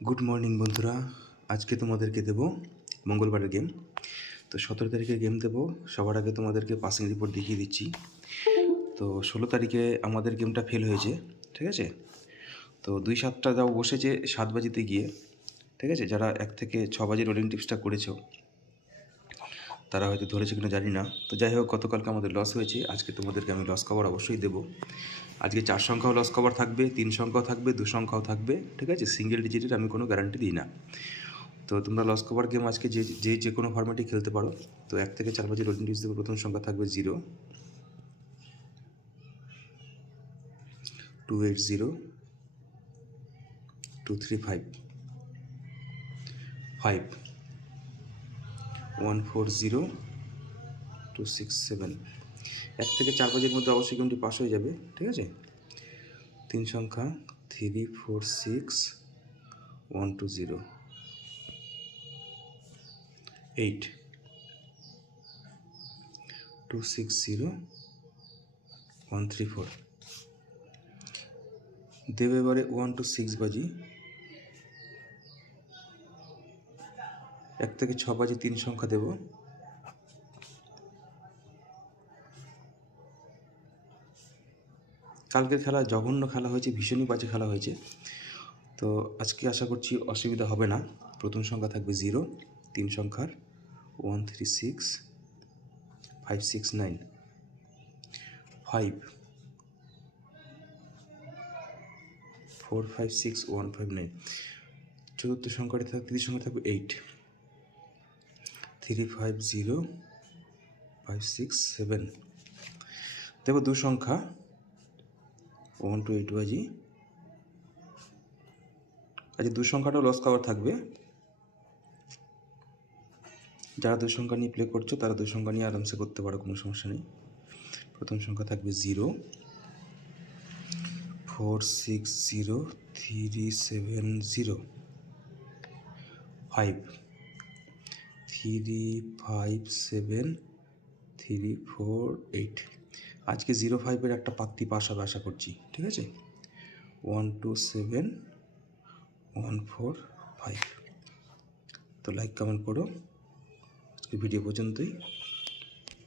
Good morning বন্ধুরা। আজকে তোমাদেরকে দেব মঙ্গলবারের গেম। তো 17 তারিখে গেম দেব। সবার আগে তোমাদেরকে পাসিং রিপোর্ট দেখিয়ে দিচ্ছি। তো 16 তারিখে আমাদের গেমটা ফেল হয়েছে, ঠিক আছে। তো 2-7টা যাও বসেছে 7 বাজিতে গিয়ে, ঠিক আছে। যারা 1 থেকে 6 বাজে রোলিং টিপসটা করেছো তারা হয়তো ধরেছে কিনা জানি না। তো যাই হোক, গতকালকে আমাদের লস হয়েছে, আজকে তোমাদেরকে আমি লস কভার অবশ্যই দেবো। আজকে 4 সংখ্যাও লস কভার থাকবে, 3 সংখ্যাও থাকবে, 2 সংখ্যাও থাকবে, ঠিক আছে। সিঙ্গেল ডিজিটের আমি কোনো গ্যারান্টি দিই না। তো তোমরা লস কভার গেম আজকে যে কোনো ফরম্যাটেই খেলতে পারো। তো 1 থেকে 4 বাজে রোলিং টিপস দেবো। প্রথম সংখ্যা থাকবে 0, 280, 235, 5, 140, 267। 1 থেকে 4 বাজের মধ্যে অবশ্যই গেমটি পাস হয়ে যাবে, ঠিক আছে। 3 সংখ্যা 346, 120, 8, 260, 134। দেবে এবারে 1 to 6 বাজি। 1 থেকে 6 বাজে 3 সংখ্যা দেব। কালকের খেলা জঘন্য খেলা হয়েছে, ভীষণই বাজে খেলা হয়েছে। তো আজকে আশা করছি অসুবিধা হবে না। প্রথম সংখ্যা থাকবে 0, 3 সংখ্যার 136, 569, 5, 456, 159। চতুর্থ সংখ্যাটি তৃতীয় সংখ্যা থাকবে 8, 350, 567। দেখো 2 সংখ্যা 1 to 8 বাজি। আচ্ছা, 2 সংখ্যাটাও লস কভার থাকবে। যারা 2 সংখ্যা নিয়ে প্লে করছো তারা 2 সংখ্যা নিয়ে আরামসে করতে পারো, কোনো সমস্যা নেই। প্রথম সংখ্যা থাকবে 0, 460, 370, 5, 357, 348। আজকে 05-এর একটা পাত্তি পাস হবে আশা করছি, ঠিক আছে। 127, 145। তো লাইক কমেন্ট করো। আজকে ভিডিও পর্যন্তই।